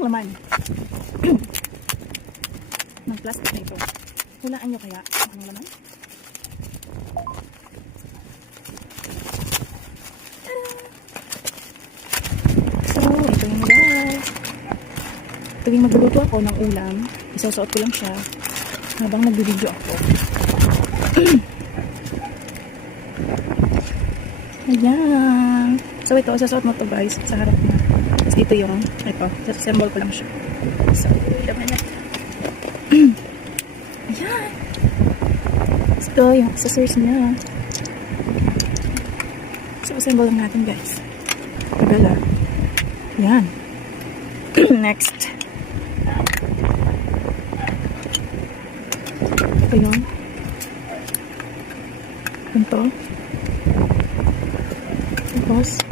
Walang laman. Ng plastic na ito. Hulaan nyo kaya ang laman? So, ito yun guys. Tuwing magluluto ako ng ulam, isusuot ko lang siya habang nagbibideo ako. Ayan. So, ito, isusuot mo to guys sa harap mo. Tapos ito yung, ito, assemble ko lang siya. So, laman na. Ayan. Ito, yung accessories niya. So, assemble lang natin guys. Pagala. Ayan. Next. Ito yun. Ganito. Tapos,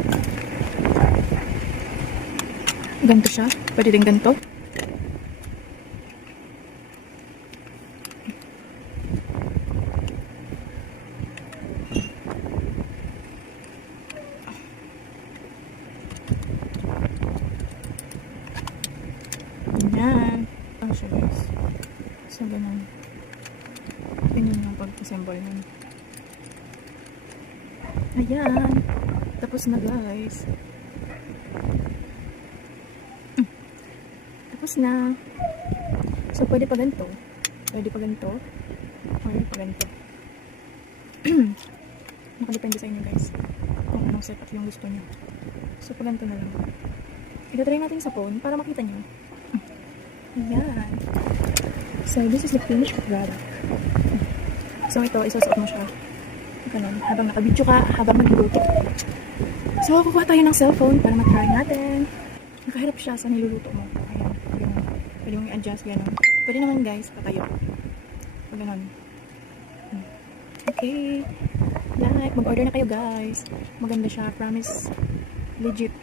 ganito siya. Pwede din ganito. Ayan. Ang siya guys. So, ganun. Ganyan yung pag-assemble nun. Ayan. Tapos na guys. Tapos na. So, pwede pa ganito. Pwede pa ganito. Pwede pa ganito. Nakadepende sa inyo guys. Kung anong setup yung gusto nyo. So, pa ganito na lang. Ito-try natin sa phone para makita nyo. Ayan. So, this is the finished product. So, ito, isusuot mo siya. Ganun. Habang nakabidyo ka, habang nagluluto. So, kukuha tayo ng cellphone para matry natin. Nakahirap siya sa niluluto mo. Ayan. Ganun. Pwede mong i-adjust, ganun. Pwede naman guys, patayo. Ganun. Okay. Like, mag-order na kayo guys. Maganda siya. Promise. Legit.